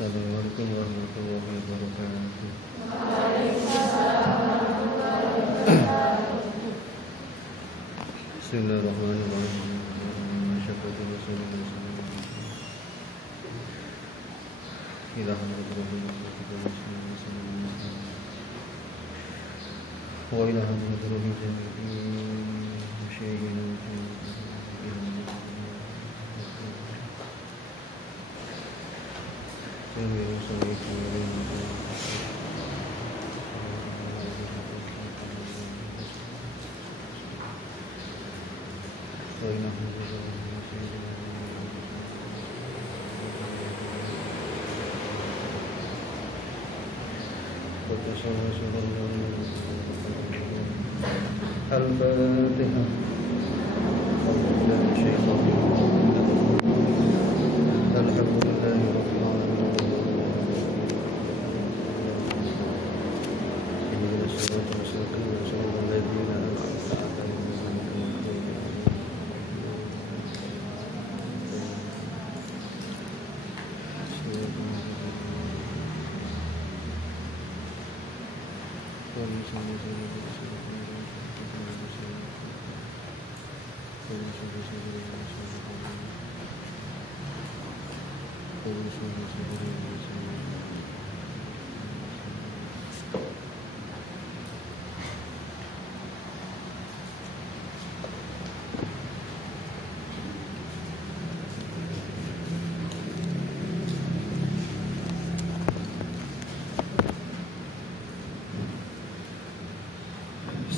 Assalamualaikum warahmatullahi wabarakatuh. Bismillahirrahmanirrahim. Syafatu Rasulullah sallallahu alaihi wasallam. Ila hadratil wa ila hadratil jami'in Al-Fatihah.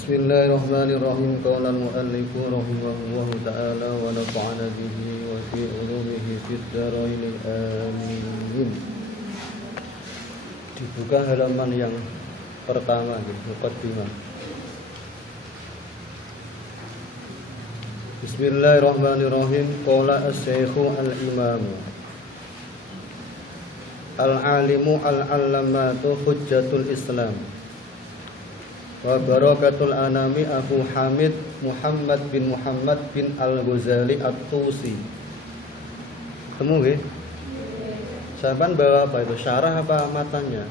Bismillahirrahmanirrahim. Qala al-mu'allifu rahimahullahu ta'ala wa nafa'ana bihi wa fi ulumihi fid dharain amin. Dibuka halaman yang pertama, muqaddimah. Bismillahirrahmanirrahim. Qala as-syaikhu al-imam al-alimu al-allamatu hujjatul islam wa barakatul anami Abu Hamid Muhammad bin Al-Ghazali At-Tusi. Temu nggih? Sampeyan bawa apa itu? Syarah apa matanya?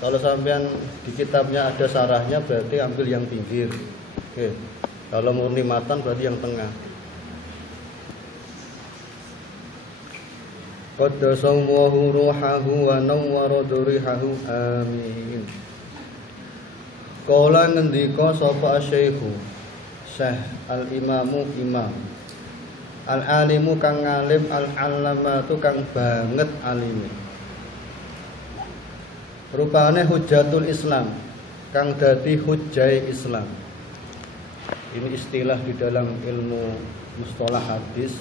Kalau sampeyan di kitabnya ada syarahnya berarti ambil yang pinggir. Oke. Kalau murni matan berarti yang tengah. Qaddasallahu ruhahu wa nawwara durihahu amin. Kala ngendika sapa asy-syaikhu Syekh al-imamu imam al-alimu kang alim al-allamatu kang banget alime. Rupane hujjatul Islam kang dadi hujjai Islam. Ini istilah di dalam ilmu mustalah hadis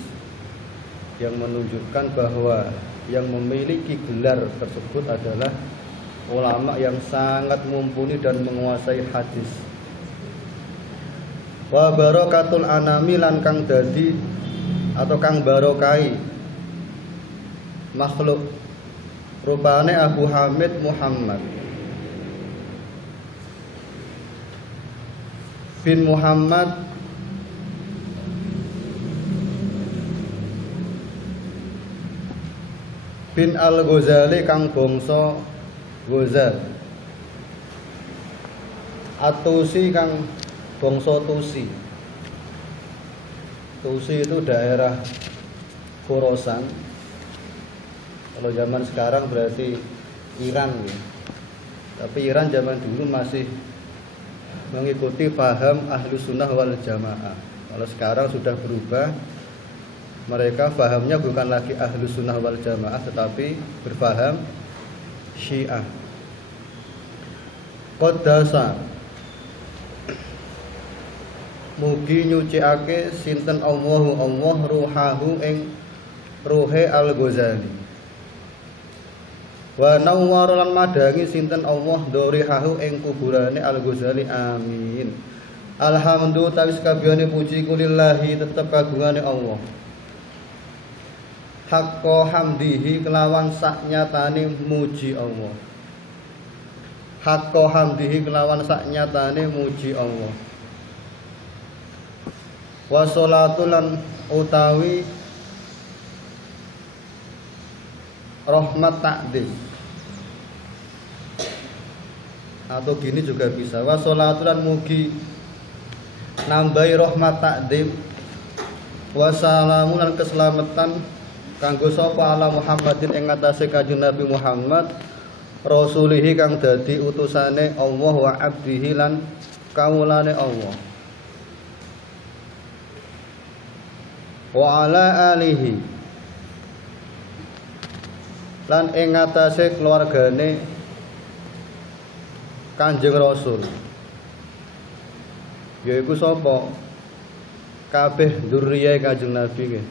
yang menunjukkan bahwa yang memiliki gelar tersebut adalah ulama yang sangat mumpuni dan menguasai hadis. Wa barakatul anami lan kang dadi atau kang barokai makhluk. Rupane Abu Hamid Muhammad bin Muhammad bin Al-Ghazali kang bangsa Ghazal. At-Tusi kang bangsa Tusi. Tusi itu daerah Khorasan. Kalau zaman sekarang berarti Iran ya. Tapi Iran zaman dulu masih mengikuti paham Ahlus Sunnah wal Jamaah. Kalau sekarang sudah berubah. Mereka fahamnya bukan lagi Ahlus Sunnah wal Jamaah tetapi berfaham Syiah. Qaddasa mugi nyucikake sinten Allah ruhahu ing ruhe Al-Ghazali. Wa nawwara lan madangi sinten Allah dorihahu ing kuburane Al-Ghazali amin. Alhamdulillah tawis kabehane puji kulillahi tetep kagungane Allah. Hakko hamdihi kelawan saknyatane muji Allah. Hakko hamdihi kelawan saknyatane muji Allah. Wa sholatul lan utawi rahmat takdim. Atau gini juga bisa, wa sholatulan mugi nambahi rahmat takdim, wa salamulan keselamatan kanggo sapa ala Muhammadin ing ngatasé Kanjeng Nabi Muhammad rasulihi kang dadi utusane Allah wa abdihi lan kawulane Allah, wa ala alihi lan ing ngatasé keluargane Kanjeng Rasul, yaiku sapa kabeh dzurriyahe Kanjeng Nabi nggih,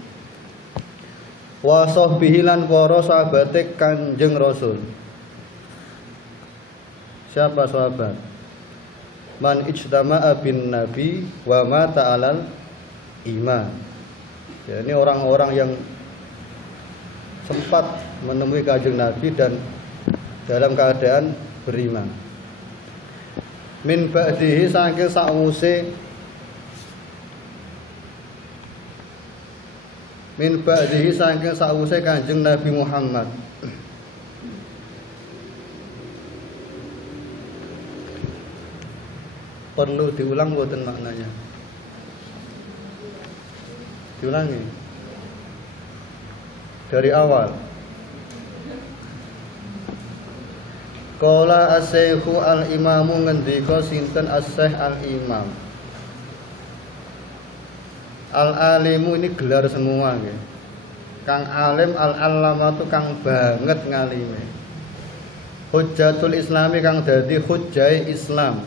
wa sahbihi lan para sahabate Kanjeng Rasul. Siapa sahabat? Man ijtama'a bin nabi wa mata 'alal iman. Ya, ini orang-orang yang sempat menemui Kanjeng Nabi dan dalam keadaan beriman. Min ba'dihi saking sakwuse min ba'dihi saking sakwuse Kanjeng Nabi Muhammad. Perlu diulang mboten maknanya? Diulangi dari awal. Qala as-Syaikhu al-Imamu ngendika sinten as-Syaikh al-Imam. Al-alimu ini gelar semua nggih. Kang alim, al-allamatu kang banget ngalime. Hujjatul Islami kang dadi hujjai Islam.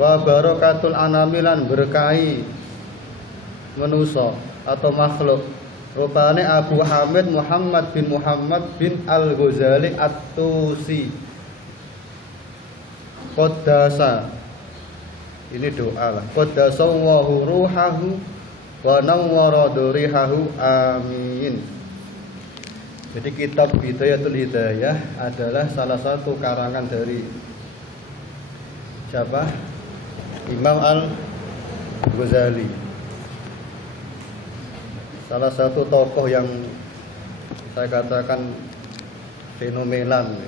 Wa barakatul anami lan berkahi manusa atau makhluk. Rupane Abu Hamid Muhammad bin Al-Ghazali At-Tusi. Qaddasa. Ini doa lah. Qaddasa wa ruhahu wa nawwara durihahu. Amin. Jadi kitab Bidayatul Hidayah adalah salah satu karangan dari siapa? Imam Al-Ghazali. Salah satu tokoh yang saya katakan fenomenal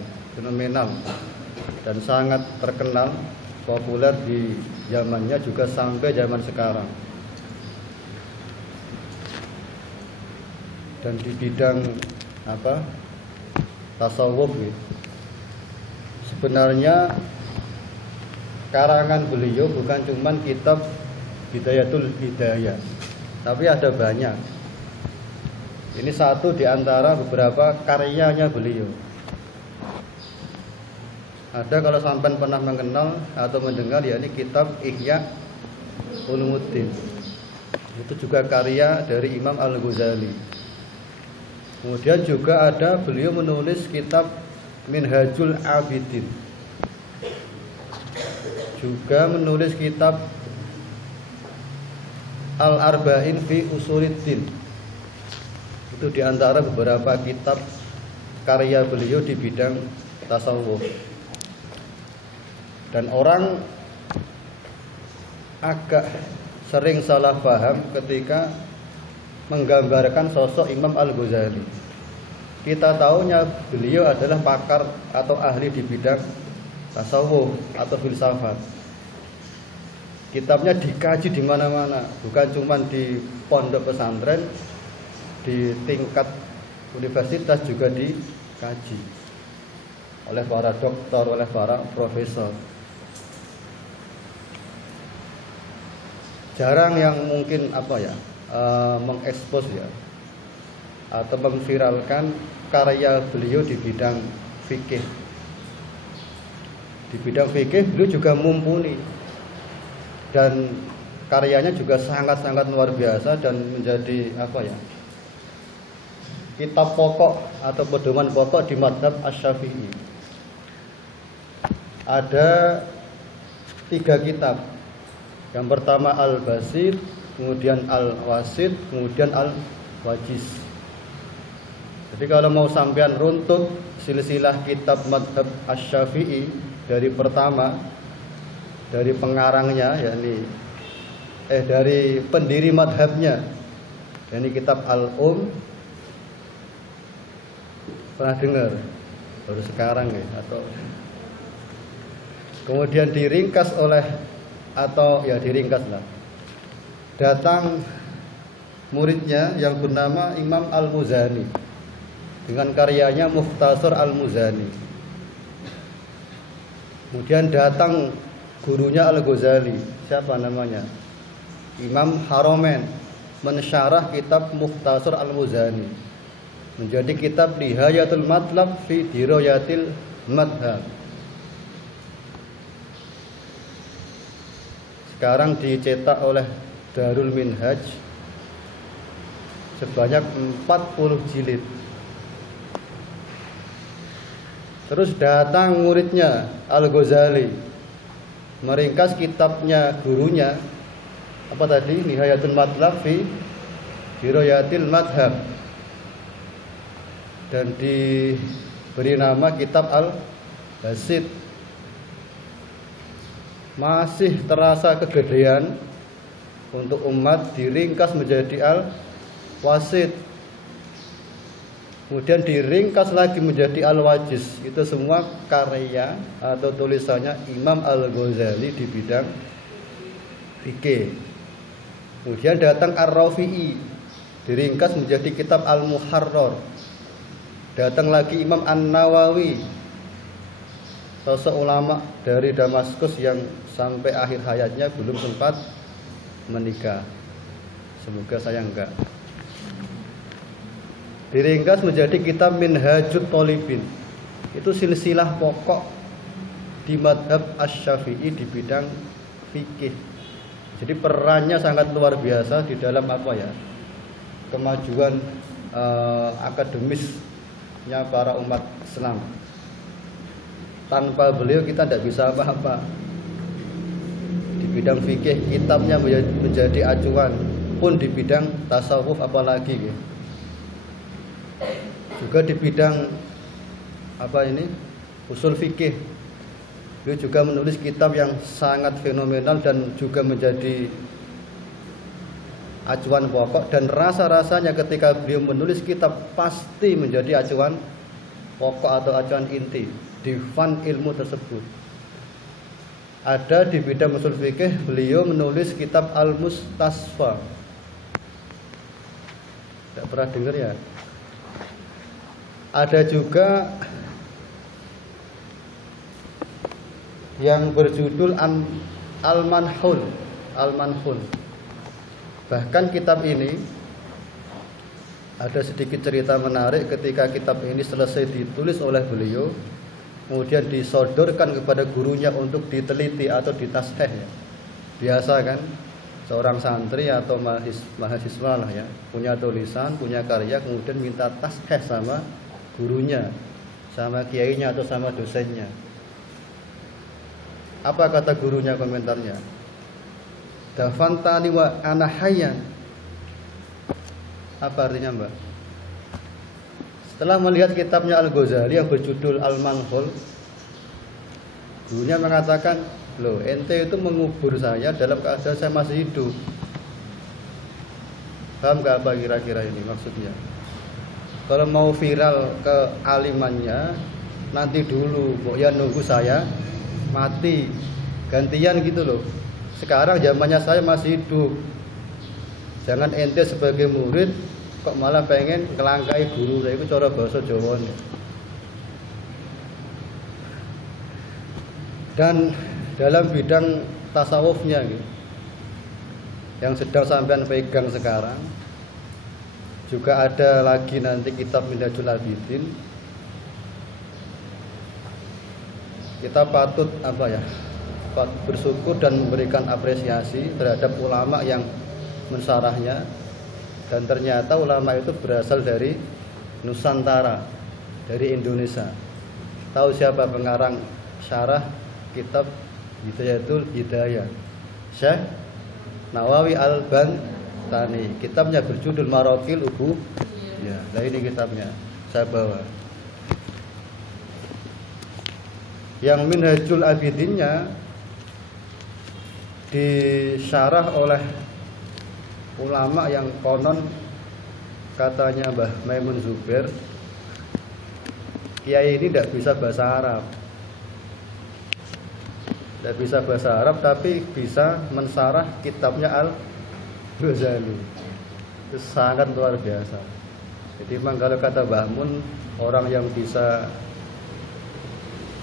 dan sangat terkenal, populer di zamannya juga sampai zaman sekarang. Dan di bidang apa? Tasawuf gitu. Sebenarnya karangan beliau bukan cuman kitab Bidayatul Hidayah, tapi ada banyak. Ini satu di antara beberapa karyanya beliau. Ada kalau sampai pernah mengenal atau mendengar, yakni kitab Ihya Ulumuddin. Itu juga karya dari Imam Al-Ghazali. Kemudian juga ada beliau menulis kitab Minhajul Abidin. Juga menulis kitab Al-Arba'in fi Usuluddin. Itu diantara beberapa kitab karya beliau di bidang tasawuf. Dan orang agak sering salah paham ketika menggambarkan sosok Imam Al-Ghazali. Kita tahunya beliau adalah pakar atau ahli di bidang tasawuf atau filsafat. Kitabnya dikaji di mana-mana, bukan cuma di pondok pesantren, di tingkat universitas juga dikaji oleh para doktor, oleh para profesor. Jarang yang mungkin mengekspos ya atau memviralkan karya beliau di bidang fikih. Di bidang fikih beliau juga mumpuni dan karyanya juga sangat-sangat luar biasa dan menjadi kitab pokok atau pedoman pokok di mazhab Asy-Syafi'i. Ada 3 kitab. Yang pertama Al-Basit, kemudian Al-Wasit, kemudian Al-Wajiz. Jadi kalau mau sampean runtut silsilah kitab mazhab Asy-Syafi'i dari pertama, dari pengarangnya yakni dari pendiri mazhabnya, yakni kitab Al-Um, Pernah dengar? Baru sekarang ya, atau kemudian diringkas oleh, atau ya diringkas lah, datang muridnya yang bernama Imam Al-Muzani dengan karyanya Mukhtasar Al-Muzani. Kemudian datang gurunya Al-Ghazali, siapa namanya? Imam Haromen, mensyarah kitab Mukhtasar Al-Muzani menjadi kitab Nihayatul Matlab fi Dirayatil Madhab. Sekarang dicetak oleh Darul Minhaj sebanyak 40 jilid. Terus datang muridnya Al-Ghazali meringkas kitabnya gurunya, apa tadi? Nihayatul Matlab fi Dirayatil Madhab, dan diberi nama kitab Al-Basit. Masih terasa kegedean untuk umat, diringkas menjadi Al-Wasit, kemudian diringkas lagi menjadi Al-Wajiz. Itu semua karya atau tulisannya Imam Al-Ghazali di bidang fikih. Kemudian datang Ar-Rafi'i, diringkas menjadi kitab Al-Muharrar. Datang lagi Imam An-Nawawi, sosok ulama dari Damaskus yang sampai akhir hayatnya belum sempat menikah. Semoga saya enggak. Diringkas menjadi kitab Minhajut Thalibin. Itu silsilah pokok di madhab Asy-Syafi'i di bidang fikih. Jadi perannya sangat luar biasa di dalam apa ya, kemajuan akademisnya para umat Islam. Tanpa beliau kita tidak bisa apa-apa. Di bidang fikih kitabnya menjadi acuan, pun di bidang tasawuf apalagi gitu. Juga di bidang apa ini, usul fikih, beliau juga menulis kitab yang sangat fenomenal dan juga menjadi acuan pokok. Dan rasa-rasanya ketika beliau menulis kitab pasti menjadi acuan pokok atau acuan inti di fan ilmu tersebut. Ada di bidang usul fikih beliau menulis kitab Al-Mustasfa. Tidak pernah dengar ya? Ada juga yang berjudul Al-Manhul. Al-Manhul. Bahkan kitab ini ada sedikit cerita menarik. Ketika kitab ini selesai ditulis oleh beliau, kemudian disodorkan kepada gurunya untuk diteliti atau ditasheh ya. Biasa kan seorang santri atau mahasiswa lah ya, punya tulisan, punya karya, kemudian minta tasheh sama gurunya, sama kiainya atau sama dosennya. Apa kata gurunya komentarnya? Dafantani wa ana hayyan. Apa artinya, Mbak? Setelah melihat kitabnya Al-Ghazali yang berjudul Al-Manhul, gurunya mengatakan, "Loh, ente itu mengubur saya dalam keadaan saya masih hidup." Paham gak apa kira-kira ini maksudnya? Kalau mau viral ke alimannya, nanti dulu, ya nunggu saya mati, gantian gitu loh. Sekarang zamannya saya masih hidup. Jangan ente sebagai murid kok malah pengen ngelangkai guru. Saya itu cara bahasa Jawa nih. Dan dalam bidang tasawufnya gitu, yang sedang sampean pegang sekarang, juga ada lagi nanti kitab Minhajul Abidin. Kita patut apa ya, patut bersyukur dan memberikan apresiasi terhadap ulama yang mensyarahnya. Dan ternyata ulama itu berasal dari Nusantara, dari Indonesia. Tahu siapa pengarang syarah kitab Hidayatul Hidayah? Syekh Nawawi Al-Bantani. Kitabnya berjudul Maraqil Ubu. Ya, nah ini kitabnya saya bawa. Yang Minhajul Abidinnya disyarah oleh ulama yang konon katanya Mbah Maimun Zubair kiai ini tidak bisa bahasa Arab. Tidak bisa bahasa Arab tapi bisa mensarah kitabnya Al-Ghazali. Itu sangat luar biasa. Jadi memang kalau kata Mbah Mun, orang yang bisa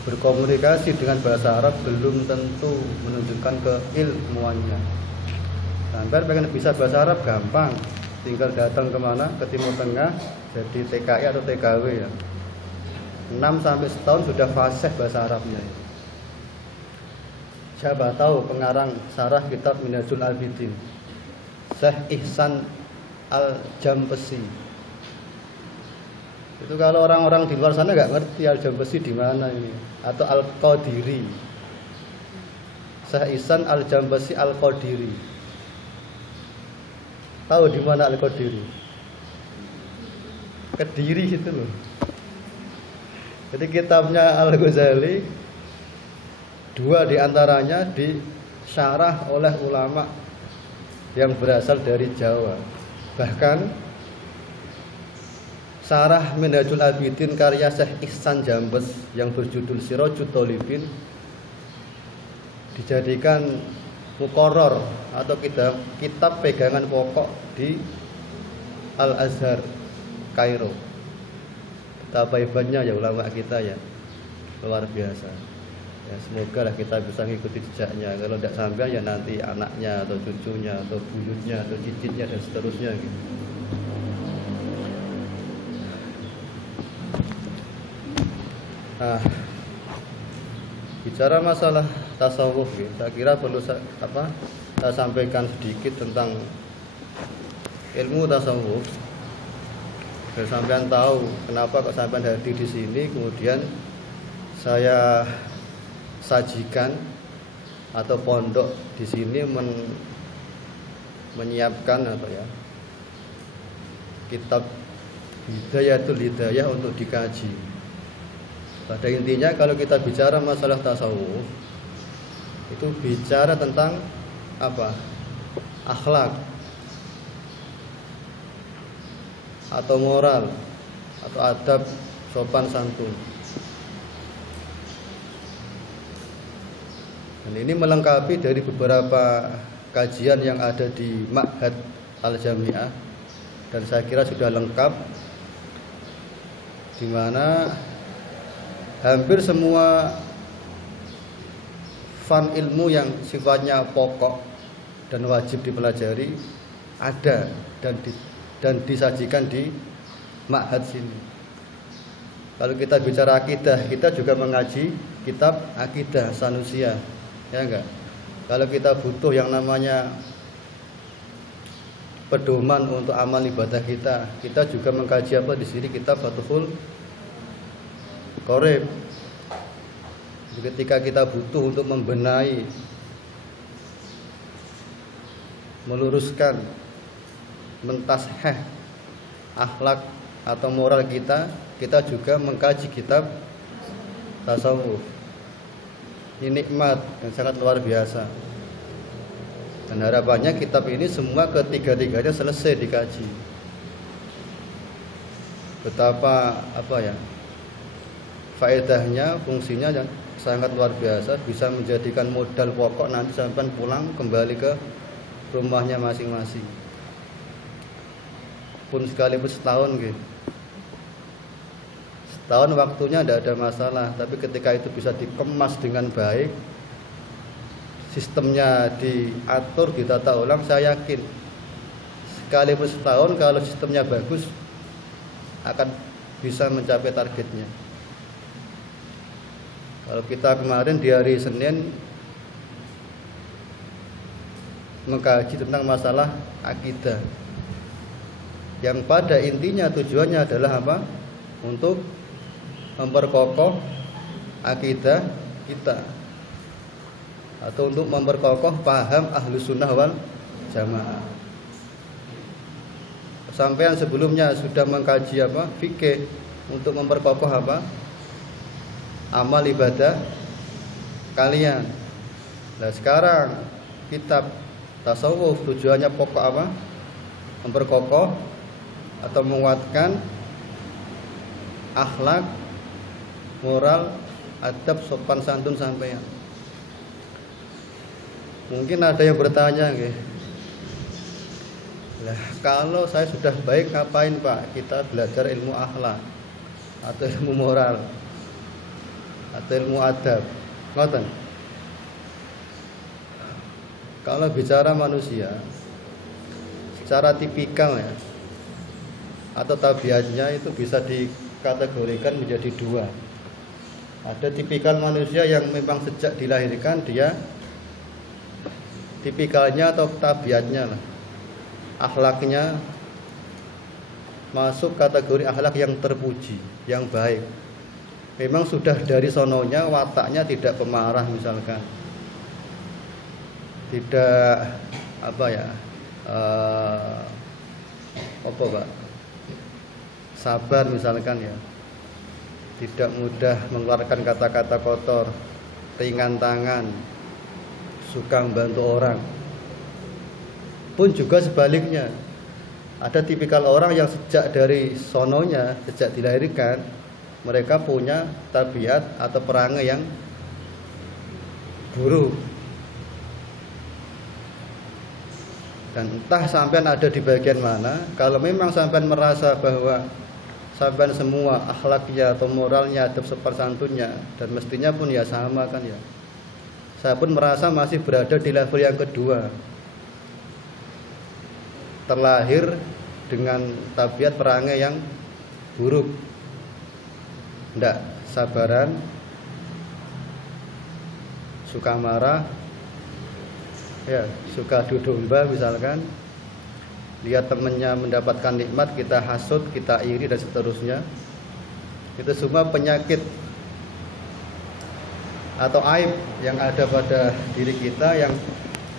berkomunikasi dengan bahasa Arab belum tentu menunjukkan keilmuannya. Sampai pengen bisa bahasa Arab gampang, tinggal datang kemana, ke Timur Tengah, jadi TKI atau TKW ya. 6 sampai setahun sudah fasih bahasa Arabnya. Siapa tahu pengarang sarah kitab Minhajul Abidin, Syekh Ihsan Al-Jampesi. Itu kalau orang-orang di luar sana nggak ngerti Al-Jampesi di mana ini, atau Al-Qadiri. Syekh Ihsan Al-Jampesi Al-Qadiri. Tahu di mana Al-Qadiri? Kediri itu loh. Jadi kitabnya Al-Ghazali, 2 diantaranya disyarah oleh ulama yang berasal dari Jawa. Bahkan syarah Minhajul Abidin karya Syekh Ihsan Jambes yang berjudul Sirajut Thalibin dijadikan muqarrar atau kitab pegangan pokok di Al-Azhar Kairo. Betapa hebatnya ya ulama kita ya, luar biasa. Ya, semoga lah kita bisa mengikuti jejaknya. Kalau tidak sampai ya nanti anaknya atau cucunya atau buyutnya atau cicitnya dan seterusnya gitu. Nah, bicara masalah tasawuf gitu, saya kira perlu saya sampaikan sedikit tentang ilmu tasawuf. Biar sampean tahu kenapa kok sampean hadir di sini, kemudian saya sajikan atau pondok di sini menyiapkan apa ya, kitab Hidayatul Hidayah untuk dikaji. Pada intinya kalau kita bicara masalah tasawuf itu bicara tentang apa? Akhlak atau moral atau adab sopan santun. Dan ini melengkapi dari beberapa kajian yang ada di Ma'had Al-Jami'ah, dan saya kira sudah lengkap, di mana hampir semua fan ilmu yang sifatnya pokok dan wajib dipelajari ada dan disajikan di Ma'had sini. Kalau kita bicara akidah, kita juga mengaji kitab Akidah Sanusiyah. Ya enggak? Kalau kita butuh yang namanya pedoman untuk amal ibadah kita, kita juga mengkaji apa di sini, kitab Fathul Qorib. Ketika kita butuh untuk membenahi, meluruskan, mentasheh akhlak atau moral kita, kita juga mengkaji kitab tasawuf. Ini nikmat yang sangat luar biasa. Dan harapannya kitab ini semua ketiga-tiganya selesai dikaji. Betapa apa ya, faedahnya, fungsinya yang sangat luar biasa, bisa menjadikan modal pokok nanti sampai pulang kembali ke rumahnya masing-masing. Pun sekalipun setahun gitu. Setahun waktunya tidak ada masalah, tapi ketika itu bisa dikemas dengan baik, sistemnya diatur, ditata ulang, saya yakin sekalipun setahun kalau sistemnya bagus akan bisa mencapai targetnya. Kalau kita kemarin di hari Senin mengkaji tentang masalah akidah, yang pada intinya tujuannya adalah apa? Untuk memperkokoh akidah kita, atau untuk memperkokoh paham Ahlus Sunnah wal Jamaah. Sampean sebelumnya sudah mengkaji apa? Fikih, untuk memperkokoh apa? Amal ibadah kalian. Nah sekarang kitab tasawuf tujuannya pokok apa? Memperkokoh atau menguatkan akhlak moral, adab, sopan santun sampeyan. Mungkin ada yang bertanya, lah kalau saya sudah baik ngapain Pak kita belajar ilmu akhlak atau ilmu moral atau ilmu adab? Ngoten. Kalau bicara manusia secara tipikal ya atau tabiatnya itu bisa dikategorikan menjadi dua. Ada tipikal manusia yang memang sejak dilahirkan dia tipikalnya atau tabiatnya lah, akhlaknya masuk kategori akhlak yang terpuji, yang baik. Memang sudah dari sononya wataknya tidak pemarah misalkan, tidak apa ya, apa Pak, sabar misalkan ya, tidak mudah mengeluarkan kata-kata kotor, ringan tangan, suka membantu orang. Pun juga sebaliknya, ada tipikal orang yang sejak dari sononya, sejak dilahirkan, mereka punya tabiat atau perangai yang buruk. Dan entah sampean ada di bagian mana, kalau memang sampean merasa bahwa sampean semua akhlaknya atau moralnya, adab sopan santunnya, dan mestinya pun ya sama kan ya. Saya pun merasa masih berada di level yang kedua, terlahir dengan tabiat perangai yang buruk, tidak sabaran, suka marah, ya suka adu domba misalkan, lihat temannya mendapatkan nikmat kita hasut, kita iri dan seterusnya. Itu semua penyakit atau aib yang ada pada diri kita, yang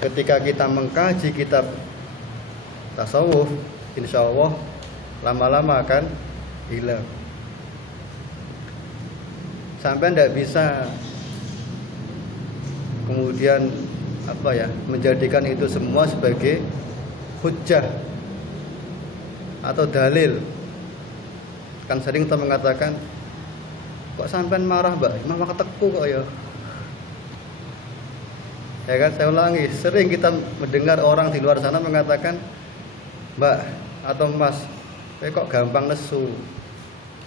ketika kita mengkaji kitab tasawuf, insya Allah lama-lama akan hilang. Sampai tidak bisa kemudian apa ya, menjadikan itu semua sebagai hujjah atau dalil. Kan sering kita mengatakan, kok sampean marah Mbak, emang keteku kok ya. Ya kan, saya ulangi, sering kita mendengar orang di luar sana mengatakan, Mbak atau Mas, kok gampang nesu.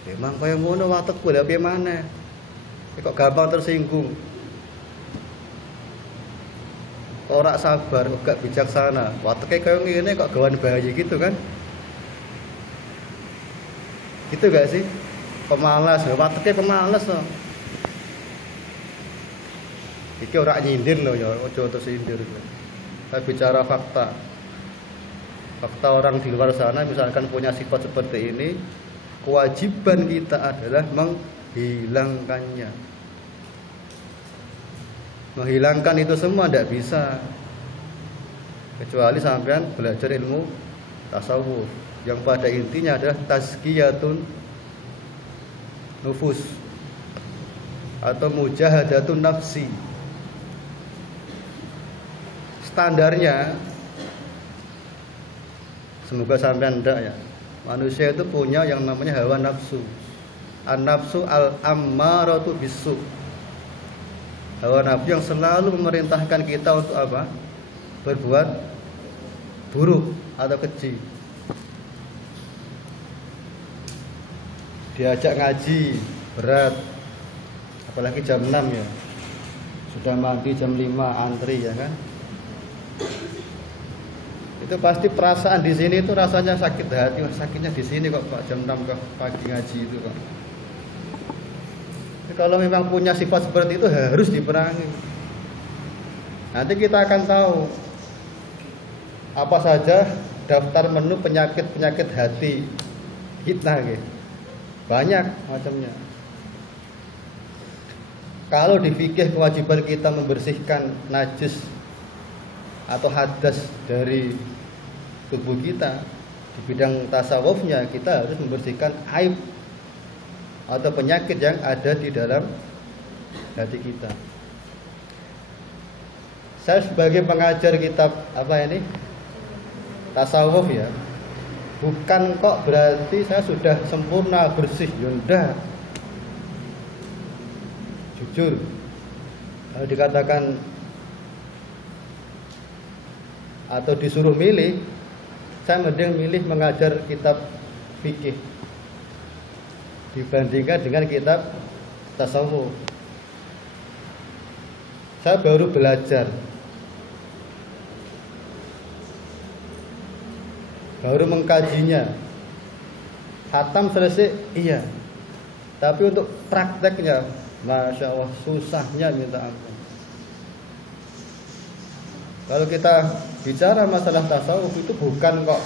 Emang kaya ngono watekku lha piye maneh? Kok gampang tersinggung. Ora sabar, gak bijaksana. Wateke kaya ngene kok gawan bayi gitu kan? Gitu gak sih? Pemalas, wateke pemalas loh. Iki ora nyindir loh ya, ojo tersindir. Saya bicara fakta. Fakta orang di luar sana misalkan punya sifat seperti ini, kewajiban kita adalah menghilangkannya. Menghilangkan itu semua tidak bisa, kecuali sampean belajar ilmu tasawuf yang pada intinya adalah tazkiyatun nufus atau mujahadatun nafsi. Standarnya, semoga sampean enggak ya, manusia itu punya yang namanya hawa nafsu. An-nafsu al-ammaratu bisu. Hawa nafsu yang selalu memerintahkan kita untuk apa? Berbuat buruk atau keji. Diajak ngaji berat, apalagi jam 6 ya, sudah mandi jam 5 antri ya kan. Itu pasti perasaan di sini itu rasanya sakit hati, sakitnya di sini kok Pak, jam 6 kok pagi ngaji itu kok. Kalau memang punya sifat seperti itu harus diperangi. Nanti kita akan tahu apa saja daftar menu penyakit-penyakit hati kita gitu. Banyak macamnya. Kalau di fikih kewajiban kita membersihkan najis atau hadas dari tubuh kita, di bidang tasawufnya kita harus membersihkan aib atau penyakit yang ada di dalam hati kita. Saya sebagai pengajar kitab apa ini tasawuf ya, bukan kok berarti saya sudah sempurna bersih, yunda. jujur. Kalau dikatakan atau disuruh milih, saya mending milih mengajar kitab fikih dibandingkan dengan kitab tasawuf. Saya baru belajar, baru mengkajinya, khatam selesai, iya. Tapi untuk prakteknya, Masya Allah, susahnya minta ampun. Kalau kita bicara masalah tasawuf itu bukan kok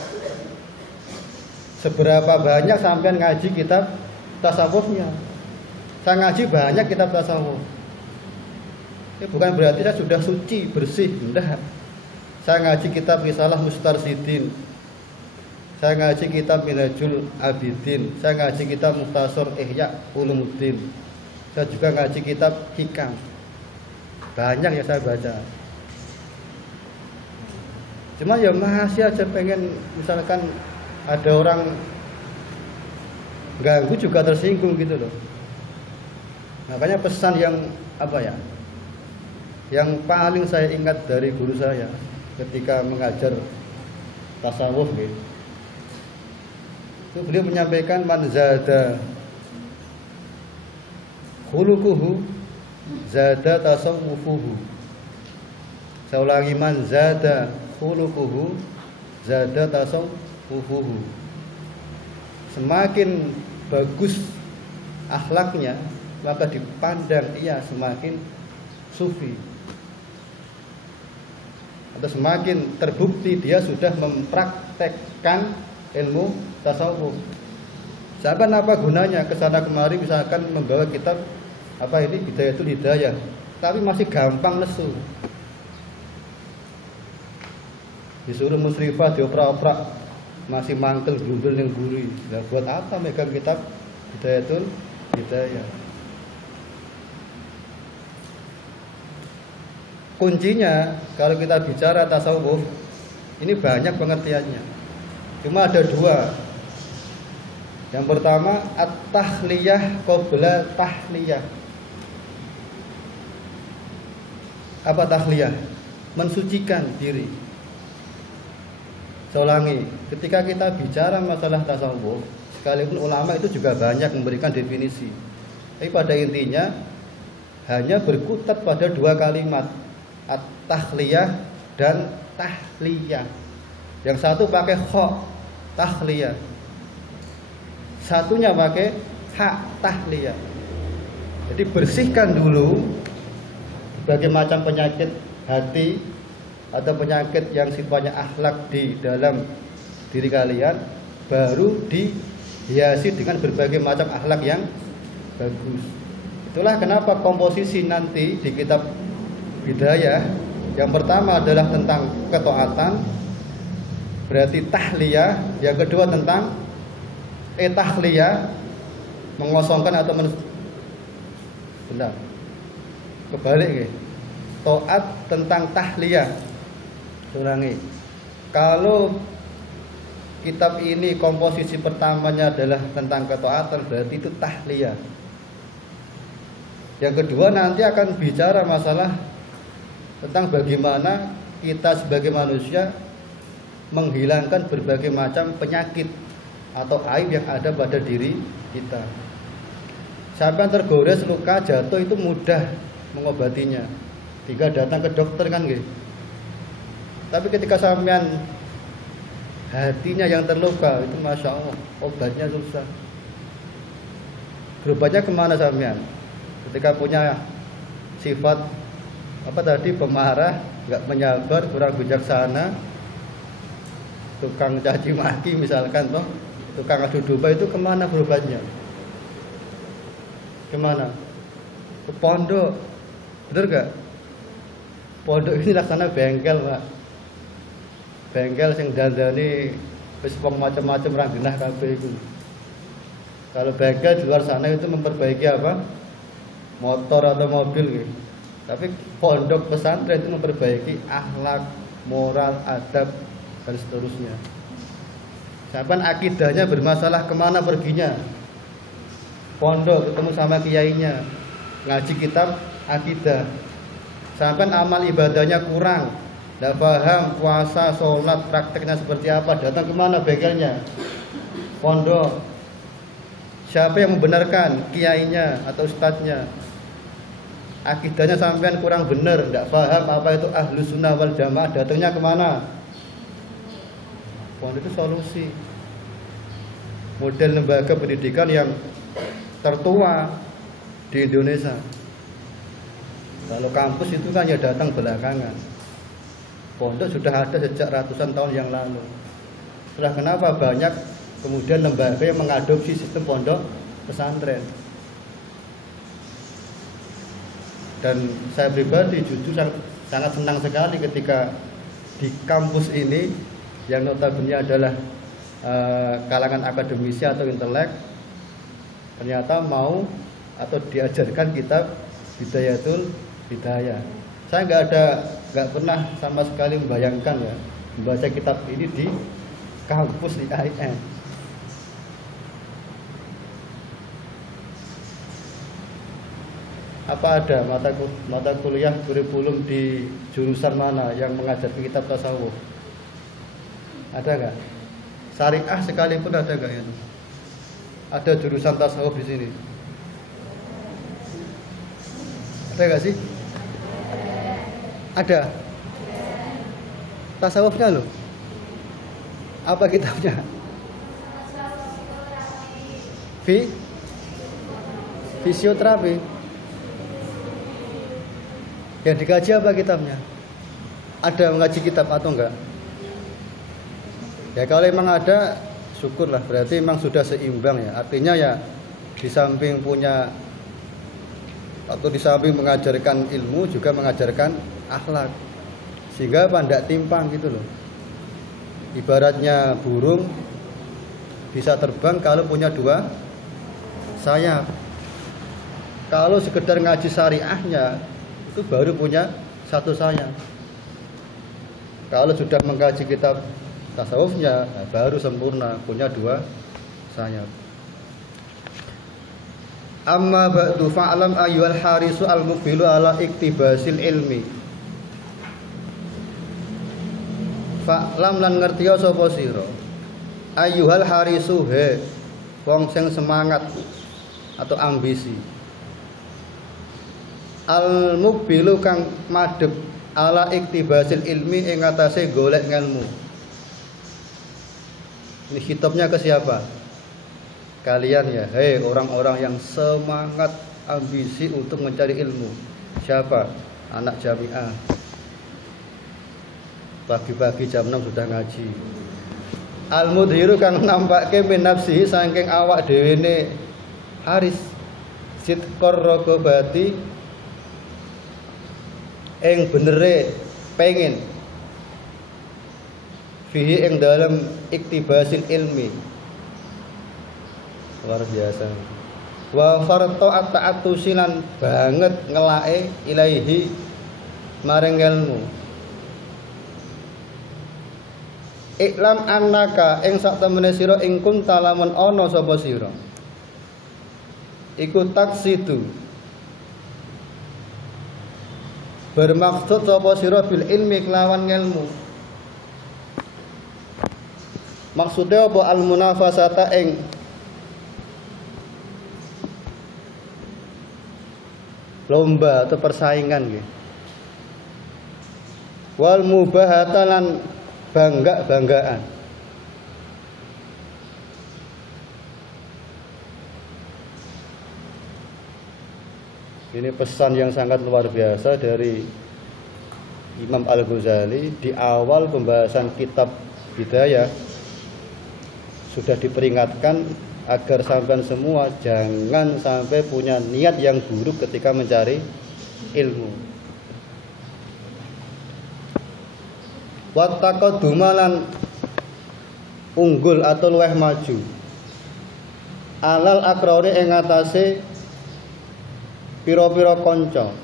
seberapa banyak sampean ngaji kitab tasawufnya. Saya ngaji banyak kitab tasawuf. Ini bukan berarti saya sudah suci, bersih, enggak. Saya ngaji kitab Risalah Mustarsidin. Saya ngaji kitab Minhajul Abidin. Saya ngaji kitab Mukhtasar Ihya Ulumuddin. Saya juga ngaji kitab Hikam. Banyak yang saya baca. Cuma ya masih aja pengen, misalkan ada orang ganggu juga tersinggung gitu loh. Makanya pesan yang apa ya, yang paling saya ingat dari guru saya ketika mengajar tasawuf gitu, itu beliau menyampaikan man zada khuluquhu zada tasawwufuhu. Saya ulangi, man zada khuluquhu zada tasawwufuhu. Semakin bagus akhlaknya, maka dipandang ia semakin sufi, atau semakin terbukti dia sudah mempraktekkan ilmu tasawuf. Seakan apa gunanya kesana kemari, misalkan membawa kitab apa ini Bidayatul Hidayah, tapi masih gampang lesu. Disuruh musrifah dioprak-oprak masih mangkel grundel yang gurih. Nah, buat apa megang kitab Bidayatul Hidayah? Kuncinya kalau kita bicara tasawuf ini banyak pengertiannya. Cuma ada dua. Yang pertama at-tahliyah qabla tahliyah. Apa tahliyah? Mensucikan diri. Saya ulangi, ketika kita bicara masalah tasawuf, sekalipun ulama itu juga banyak memberikan definisi, tapi pada intinya hanya berkutat pada dua kalimat, at-tahliyah dan tahliyah. Yang satu pakai kha, tahliyah. Satunya pakai ha, tahliyah. Jadi bersihkan dulu berbagai macam penyakit hati atau penyakit yang sifatnya akhlak di dalam diri kalian, baru dihiasi dengan berbagai macam akhlak yang bagus. Itulah kenapa komposisi nanti di kitab Bidayah yang pertama adalah tentang ketaatan, berarti tahliyah. Yang kedua tentang tahliyah, mengosongkan atau benar kebalik ya. Taat tentang tahliyah. Ulangi, kalau kitab ini komposisi pertamanya adalah tentang ketaatan, berarti itu tahliyah. Yang kedua nanti akan bicara masalah tentang bagaimana kita sebagai manusia menghilangkan berbagai macam penyakit atau aib yang ada pada diri kita. Sampai tergores luka jatuh itu mudah mengobatinya, tinggal datang ke dokter kan gitu. Tapi ketika sampean hatinya yang terluka, itu Masya Allah, obatnya susah. Berobatnya kemana sampean? Ketika punya sifat apa tadi, pemarah, nggak menyabar, kurang bijaksana, tukang caci maki misalkan, toh, tukang adu domba, itu kemana berobatnya? Kemana? Ke pondok, bener gak? Pondok ini laksana bengkel, Pak. Bengkel sing dandani wis wong macam-macam ra genah kabeh iku. Kalau bengkel di luar sana itu memperbaiki apa? Motor atau mobil gitu. Tapi pondok pesantren itu memperbaiki akhlak, moral, adab dan seterusnya. Siapa akidahnya bermasalah, kemana perginya? Pondok ketemu sama kiainya. ngaji kitab akidah. Sampai amal ibadahnya kurang, tidak paham puasa, sholat, prakteknya seperti apa, datang kemana bengkelnya? Pondok. Siapa yang membenarkan? Kiainya atau ustadznya. Akidahnya sampean kurang benar, tidak paham apa itu ahlus sunnah wal jamaah, datangnya kemana? Pondok itu solusi. Model lembaga pendidikan yang tertua di Indonesia. Kalau kampus itu kan ya datang belakangan. Pondok sudah ada sejak ratusan tahun yang lalu. Setelah kenapa banyak kemudian lembaga yang mengadopsi sistem pondok pesantren. Dan saya pribadi jujur sangat senang sekali ketika di kampus ini yang notabene adalah kalangan akademisi atau intelek ternyata mau atau diajarkan kitab Bidayatul Hidayah. Saya nggak pernah sama sekali membayangkan ya membaca kitab ini di kampus di AIN. Apa ada mata kuliah kurikulum di jurusan mana yang mengajarkan kitab tasawuf? Ada nggak? Syariah sekalipun ada nggak itu? Ada jurusan tasawuf di sini? Ada nggak sih? Ada. Tasawufnya loh. Apa kitabnya? Fisioterapi. Yang dikaji apa kitabnya? Ada mengaji kitab atau enggak? Ya kalau memang ada, syukurlah, berarti memang sudah seimbang ya. Artinya ya di samping punya atau di samping mengajarkan ilmu juga mengajarkan akhlak. Sehingga tidak timpang gitu loh. Ibaratnya burung bisa terbang kalau punya dua sayap. Kalau sekedar ngaji syariahnya itu baru punya satu sayap. Kalau sudah mengkaji kitab tasawufnya baru sempurna punya dua sayap. Amma ba'du fa'lam ayyuhal harisu al-muqbilu ala iktibasil ilmi. Fa'lam lan ngertiya sapa sira. Ayyuhal harisu he wong sing semangat atau ambisi. Al-muqbilu kang madhep ala iktibasil ilmi ing atase golek ilmu. Ini khitabnya ke siapa? Kalian ya, hei orang-orang yang semangat ambisi untuk mencari ilmu. Siapa? Anak jamiah. Pagi-pagi jam 6 sudah ngaji. Al-mudhiru kang nampake min nafsihi saking awak dhewene Haris sidqor ragabati ing benere pengen fihi ing dalam iktibasil ilmi. Luar biasa. Wa farto at-ta'atusilan banget ngelake ilaihi maring ilmu. Iklam annaka ing sak temene sira ing kunta lamun ana sapa sira. Iku taksidu. Bermaksud sapa sira bil ilmi kelawan ilmu. Maksudnya apa al munafasata ing lomba atau persaingan nggih. Wal mubahatalan bangga-banggaan. Ini pesan yang sangat luar biasa dari Imam Al-Ghazali di awal pembahasan kitab Hidayah. Sudah diperingatkan agar sampean semua jangan sampai punya niat yang buruk ketika mencari ilmu. Wattaqaddumalan unggul atau luweh maju. Alal akrone ing atase pira-pira kanca.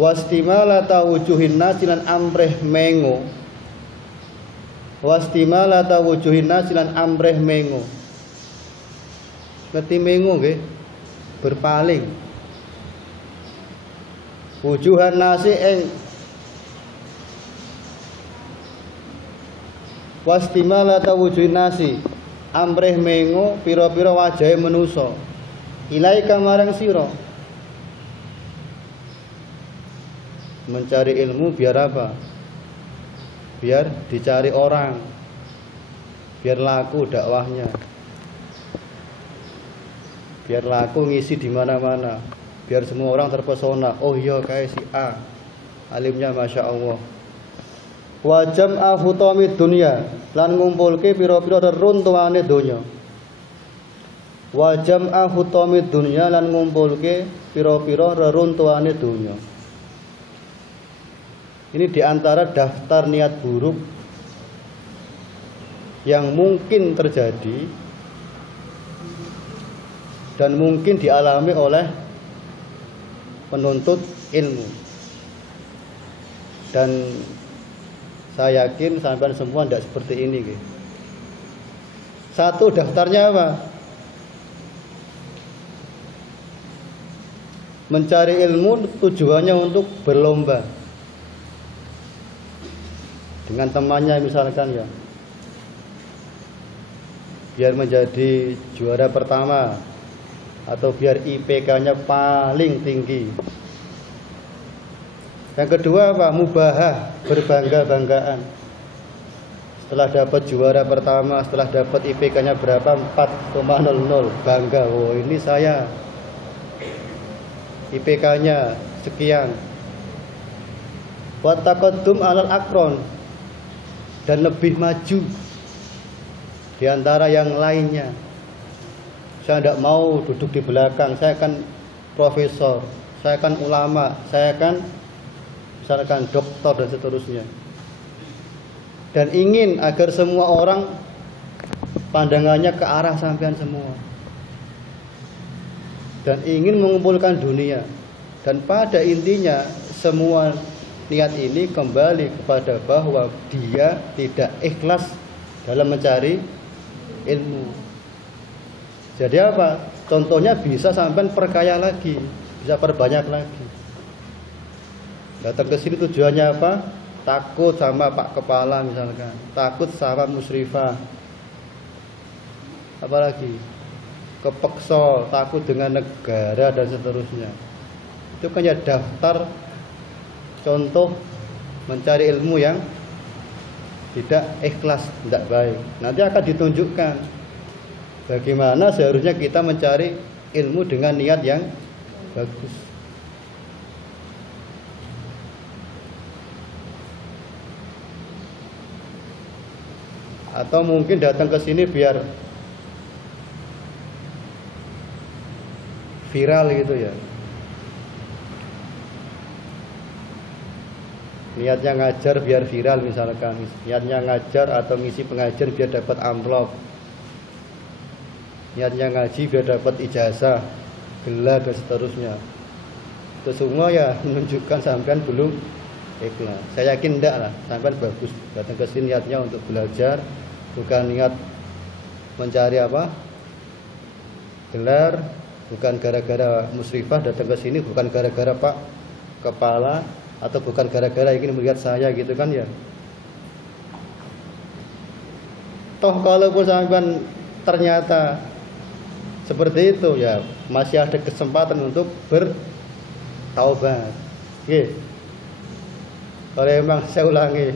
Wastimalata wujuhin nas lan amreh mengo. Wastimalata wujuhin nas lan amreh mengo. Ngerti mengo nggih? berpaling. Wujuhan nasi ing wastimalata wujuhin nasi amrih mengo pira-pira wajahe manusa ilaika marang sira. Mencari ilmu biar apa? Biar dicari orang, biar laku dakwahnya, biar laku ngisi di mana-mana, biar semua orang terpesona. Oh iya kayak si A, alimnya masya Allah. Wajam afutami dunia lan ngumpulke pira-pira reruntuhane donya. Wajam afutami dunia lan ngumpulke pira-pira reruntuhane donya. Ini diantara daftar niat buruk yang mungkin terjadi dan mungkin dialami oleh penuntut ilmu. Dan saya yakin sampai semua tidak seperti ini. Satu, daftarnya apa? Mencari ilmu tujuannya untuk berlomba dengan temannya misalkan ya, biar menjadi juara pertama atau biar IPK-nya paling tinggi. Yang kedua apa? Mubahah, berbangga-banggaan. Setelah dapat juara pertama, setelah dapat IPK-nya berapa? 4,00, bangga. Oh ini saya IPK-nya sekian. Wa taqaddum alal akron, dan lebih maju di antara yang lainnya. Saya tidak mau duduk di belakang. Saya kan profesor, saya kan ulama, saya kan misalkan dokter dan seterusnya. Dan ingin agar semua orang pandangannya ke arah sampean semua. Dan ingin mengumpulkan dunia. Dan pada intinya semua niat ini kembali kepada bahwa dia tidak ikhlas dalam mencari ilmu. Jadi apa? Contohnya bisa sampai perkaya lagi, bisa perbanyak lagi. Datang ke sini tujuannya apa? Takut sama Pak Kepala misalkan, takut sama musyrifah. Apalagi kepeksa, takut dengan negara dan seterusnya. Itu kan ya daftar contoh mencari ilmu yang tidak ikhlas, tidak baik. Nanti akan ditunjukkan bagaimana seharusnya kita mencari ilmu dengan niat yang bagus. Atau mungkin datang ke sini biar viral gitu ya. Niatnya ngajar biar viral misalkan. Niatnya ngajar atau misi pengajar biar dapat amplop. Niatnya ngaji biar dapat ijazah, gelar dan seterusnya. Itu semua ya menunjukkan sampean belum ikhlas. Saya yakin enggak lah, sampean bagus. Datang ke sini niatnya untuk belajar, bukan niat mencari apa? Gelar, bukan gara-gara musyrifah datang ke sini, bukan gara-gara Pak Kepala, atau bukan gara-gara ingin melihat saya gitu kan ya. Toh kalaupun sampean ternyata seperti itu ya masih ada kesempatan untuk bertaubat. Oke. Kalau memang saya ulangi,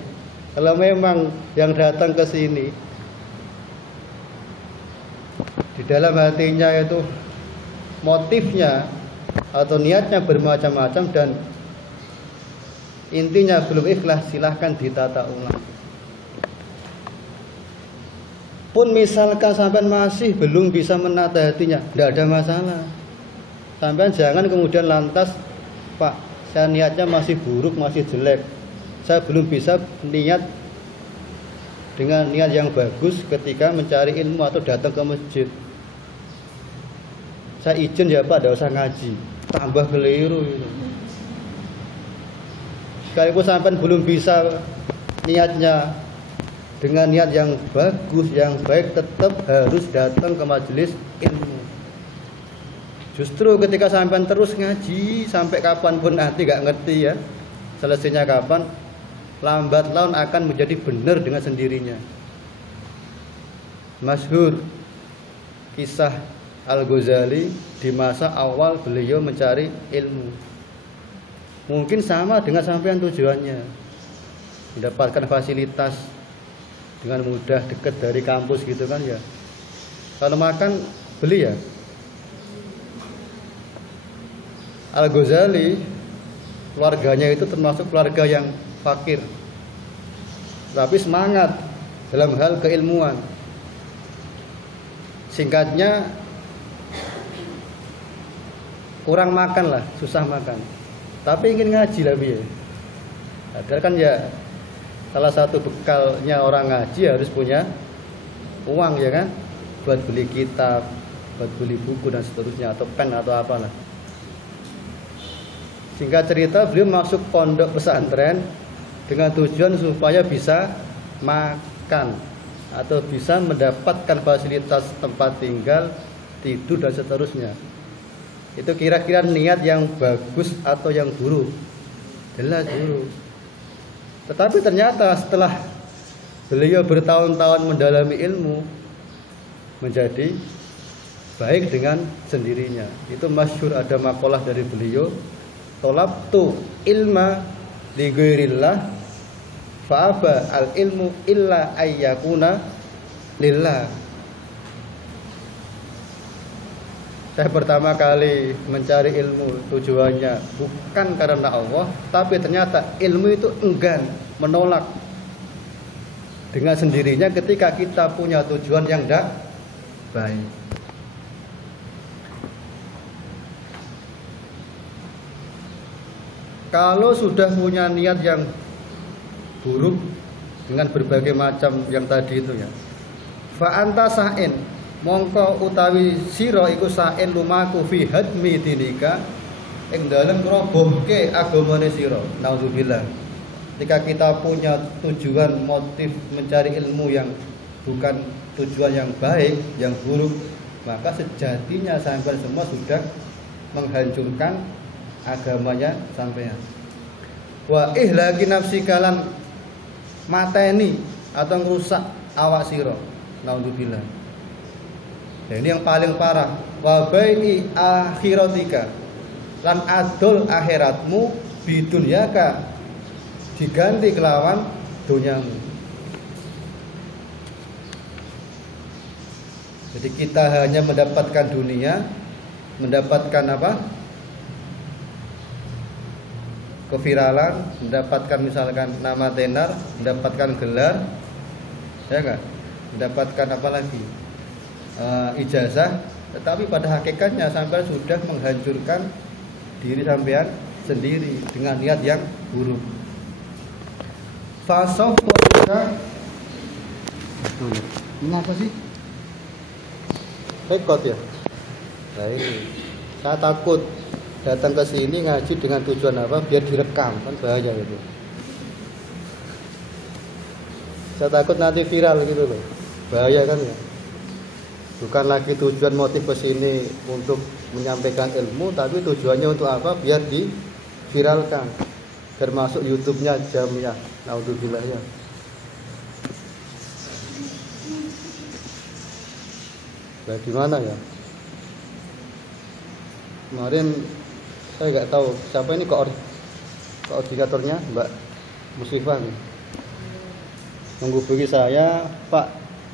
kalau memang yang datang ke sini di dalam hatinya itu motifnya atau niatnya bermacam-macam dan intinya belum ikhlas, silahkan ditata ulang. Pun misalkan sampai masih belum bisa menata hatinya, tidak ada masalah. Sampai jangan kemudian lantas, Pak, saya niatnya masih buruk, masih jelek. Saya belum bisa niat dengan niat yang bagus ketika mencari ilmu atau datang ke masjid. Saya izin ya Pak, tidak usah ngaji. Tambah keliru gitu. Sekalipun sampai belum bisa niatnya dengan niat yang bagus, yang baik, tetap harus datang ke majelis ilmu. Justru ketika sampean terus ngaji sampai kapanpun nanti gak ngerti ya selesainya kapan, lambat laun akan menjadi benar dengan sendirinya. Masyhur kisah Al-Ghazali di masa awal beliau mencari ilmu. Mungkin sama dengan sampean tujuannya, mendapatkan fasilitas dengan mudah, dekat dari kampus gitu kan ya. Kalau makan beli ya. Al-Ghazali keluarganya itu termasuk keluarga yang fakir, tapi semangat dalam hal keilmuan. Singkatnya, kurang makan lah, susah makan, tapi ingin ngaji lah biar. Agar kan ya salah satu bekalnya orang ngaji harus punya uang ya kan, buat beli kitab, buat beli buku dan seterusnya, atau pen atau apalah. Singkat cerita, beliau masuk pondok pesantren dengan tujuan supaya bisa makan atau bisa mendapatkan fasilitas tempat tinggal, tidur dan seterusnya. Itu kira-kira niat yang bagus atau yang buruk? Jelas buruk. Tetapi ternyata setelah beliau bertahun-tahun mendalami ilmu, menjadi baik dengan sendirinya. Itu masyhur, ada makalah dari beliau, tolabtu ilma li ghairillah fa'aba al ilmu illa ayyakuna lillah. Saya pertama kali mencari ilmu tujuannya bukan karena Allah, tapi ternyata ilmu itu enggan, menolak dengan sendirinya ketika kita punya tujuan yang tidak baik. Kalau sudah punya niat yang buruk dengan berbagai macam yang tadi itu ya, fa anta sa'in, mongko utawi sira iku sa'in lumaku fi hadmi dinika, ing dalem robohke agamane sira. Nauzubillah. Ketika kita punya tujuan motif mencari ilmu yang bukan tujuan yang baik, yang buruk, maka sejatinya sampai semua sudah menghancurkan agamanya sampean. Wa ihlaki nafsi kalan mateni atau ngerusak awak sira. Naudzubillah. Dan ini yang paling parah. Wa bai'i akhiratika, lan adol akhiratmu bidunyaka, diganti kelawan dunyamu. Jadi kita hanya mendapatkan dunia, mendapatkan apa? Keviralan, mendapatkan misalkan nama tenar, mendapatkan gelar, ya enggak? Mendapatkan apa lagi? Ijazah, tetapi pada hakikatnya sampai sudah menghancurkan diri sampean sendiri dengan niat yang buruk. Fasof kita, ini apa sih? Rekod ya. Nah ini, saya takut datang ke sini ngaji dengan tujuan apa? Biar direkam, kan bahaya gitu. Saya takut nanti viral gitu loh, bahaya kan ya. Bukan lagi tujuan motif ke sini untuk menyampaikan ilmu, tapi tujuannya untuk apa? Biar diviralkan, termasuk YouTube-nya Jamiah. Naudzubillah ya. Bagaimana ya? Kemarin saya nggak tahu siapa ini koordinatornya, Mbak Musifah nih. Menghubungi saya, Pak,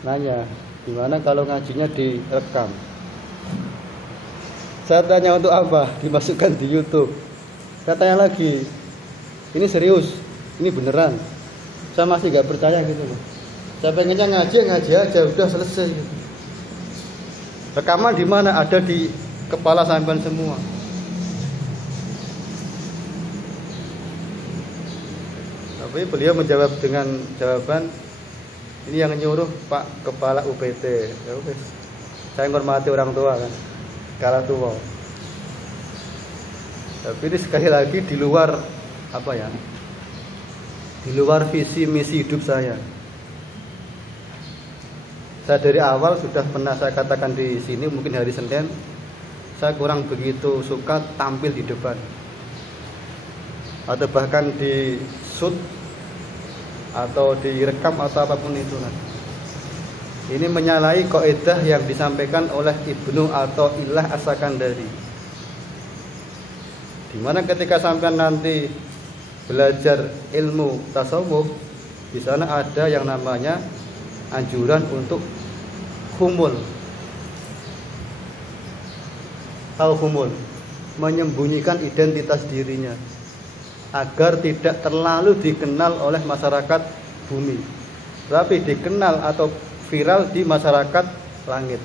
nanya gimana kalau ngajinya direkam. Saya tanya untuk apa? Dimasukkan di YouTube. Saya tanya lagi, ini serius, ini beneran. Saya masih nggak percaya gitu loh. Saya pengennya ngaji aja, udah selesai. Rekaman di mana? Ada di kepala sampean semua. Tapi beliau menjawab dengan jawaban, ini yang nyuruh Pak Kepala UPT. Ya wes. Saya menghormati orang tua kan, kala tua. Tapi ini sekali lagi di luar apa ya? Di luar visi misi hidup saya. Saya dari awal sudah pernah saya katakan di sini, mungkin hari Senin, saya kurang begitu suka tampil di depan, atau bahkan di shoot atau direkam atau apapun itu. Ini menyalahi kaidah yang disampaikan oleh Ibnu Athaillah As-Sakandari, dimana ketika sampai nanti belajar ilmu tasawuf, di sana ada yang namanya anjuran untuk khumul. Tahu khumul? Menyembunyikan identitas dirinya agar tidak terlalu dikenal oleh masyarakat bumi, tapi dikenal atau viral di masyarakat langit.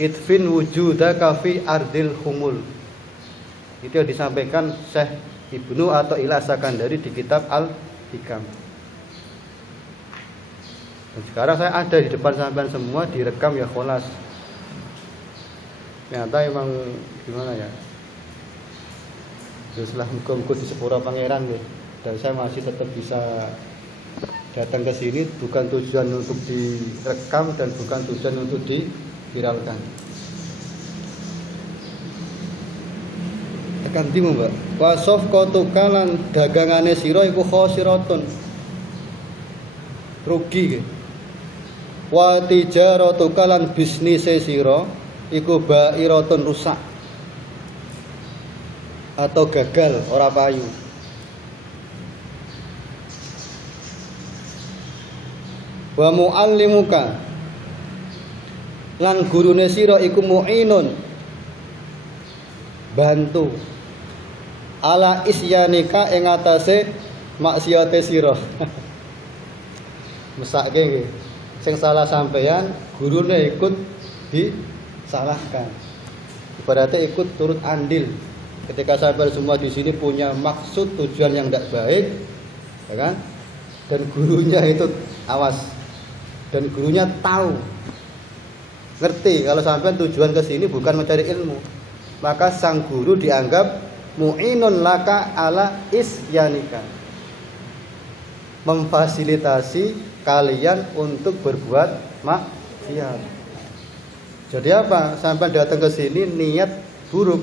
Idfin wujudaka fi ardil khumul. Itu yang disampaikan Syekh Ibnu Athaillah As-Sakandari di kitab Al-Hikam. Dan sekarang saya ada di depan sampean semua, direkam ya kholas. Ternyata emang gimana ya? Setelah muka-muka di sepura pangeran ya. Dan saya masih tetap bisa datang ke sini, bukan tujuan untuk direkam dan bukan tujuan untuk diviralkan. Tekan timu Mbak. Wasof kotuka lan dagangane sira iku khosiratun. Rugi nggih. Wa tijaratuka lan bisnise sira iku bairatun rusak atau gagal, ora payu. Wa muallimuka lan gurune sira iku mu'inun, bantu ala isyanika ing atase maksiate sira. Mesake nggih. Sing salah sampeyan, gurune ikut disalahkan. Ibaratnya ikut turut andil. Ketika sampai semua di sini punya maksud tujuan yang tidak baik, ya kan? Dan gurunya itu awas. Dan gurunya tahu, ngerti kalau sampai tujuan ke sini bukan mencari ilmu, maka sang guru dianggap mu'inun laka ala isyanika, memfasilitasi kalian untuk berbuat maksiat. Jadi apa? Sampai datang ke sini niat buruk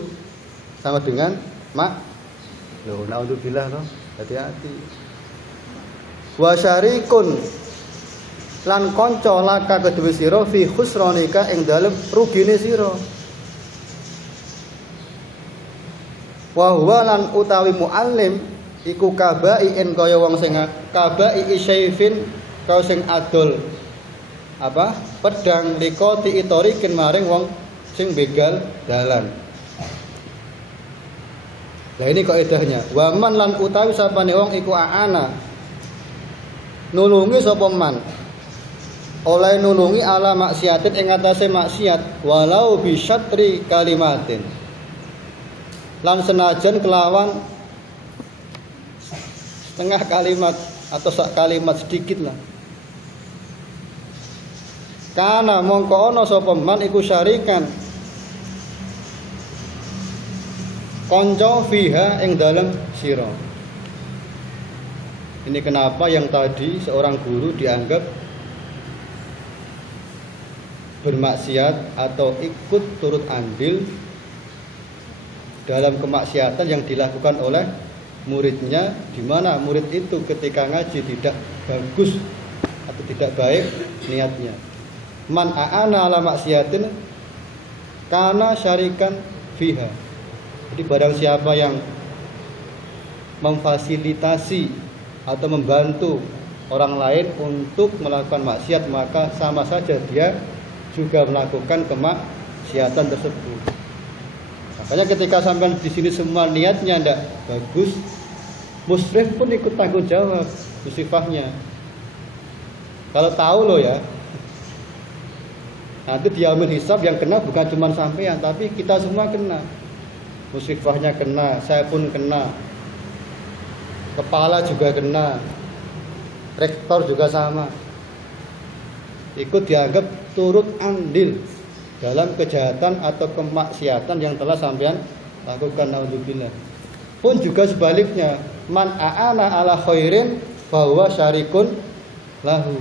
sama dengan loh, naudzubillah loh, hati-hati. Wa syarikun lan kanca laka kedue sira fi khusranika ing dalem rugine sira. Wa huwa lan utawi muallim iku kabai en kaya wong sing kabai isyaifin kaya sing adol apa pedang likoti itorikin maring wong sing begal dalan. Lah ini kaidahnya. Wa man lan utawi sapane wong iku aana nulungi sapa man oleh nulungi ala maksiatin ing atase maksiat walau bi syatri kalimatin lan senajan kelawan setengah kalimat atau sak kalimat sedikit lah. Kana mongko ana sapa man iku syarikan kanca fiha ing dalem sira. Ini kenapa yang tadi seorang guru dianggap bermaksiat atau ikut turut andil dalam kemaksiatan yang dilakukan oleh muridnya, di mana murid itu ketika ngaji tidak bagus atau tidak baik niatnya. Man a'ana ala maksiatin kana syarikan fiha. Jadi barang siapa yang memfasilitasi atau membantu orang lain untuk melakukan maksiat, maka sama saja dia juga melakukan kemaksiatan tersebut. Makanya ketika sampai di sini semua niatnya tidak bagus, musyrif pun ikut tanggung jawab musyrifahnya. Kalau tahu loh ya, nanti diambil hisab yang kena bukan cuma sampean, tapi kita semua kena. Musyrifahnya kena, saya pun kena, kepala juga kena, rektor juga sama. Ikut dianggap turut andil dalam kejahatan atau kemaksiatan yang telah sampean lakukan, naudzubillah. Pun juga sebaliknya, man a'ana ala khairin fahuwa syarikun lahu.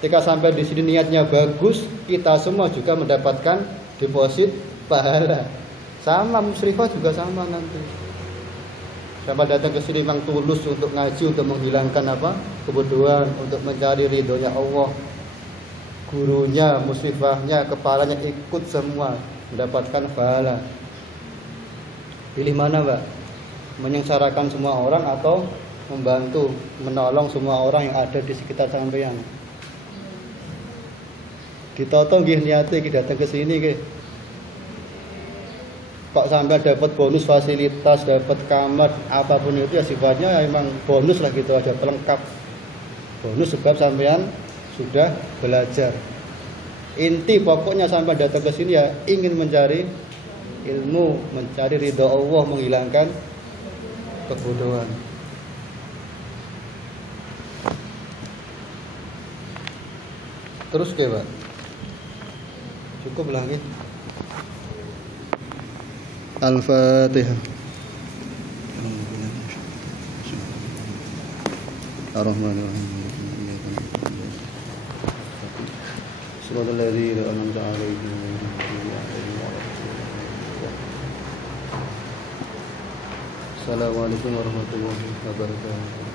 Ketika sampai di sini niatnya bagus, kita semua juga mendapatkan deposit pahala. Sama musyrifah juga sama nanti. Sama datang ke sini memang tulus untuk ngaji, untuk menghilangkan apa? Kebodohan, untuk mencari ridhonya Allah. Gurunya, musyrifahnya, kepalanya ikut semua mendapatkan pahala. Pilih mana, Mbak? Menyengsarakan semua orang atau membantu, menolong semua orang yang ada di sekitar sampeyan? Kita tuh nggih niate iki datang ke sini nggih. Kok sampai dapat bonus fasilitas, dapat kamar, apapun itu ya sifatnya memang bonus lah gitu aja, pelengkap. Bonus sebab sampean sudah belajar. Inti pokoknya sampai datang ke sini ya ingin mencari ilmu, mencari ridha Allah, menghilangkan kebodohan. Terus ke Pak? Cukup lagi. Al-Fatihah. Ar-Rahmanir-Rahim. Subhanal ladzina an'amta 'alaihim Assalamualaikum warahmatullahi wabarakatuh.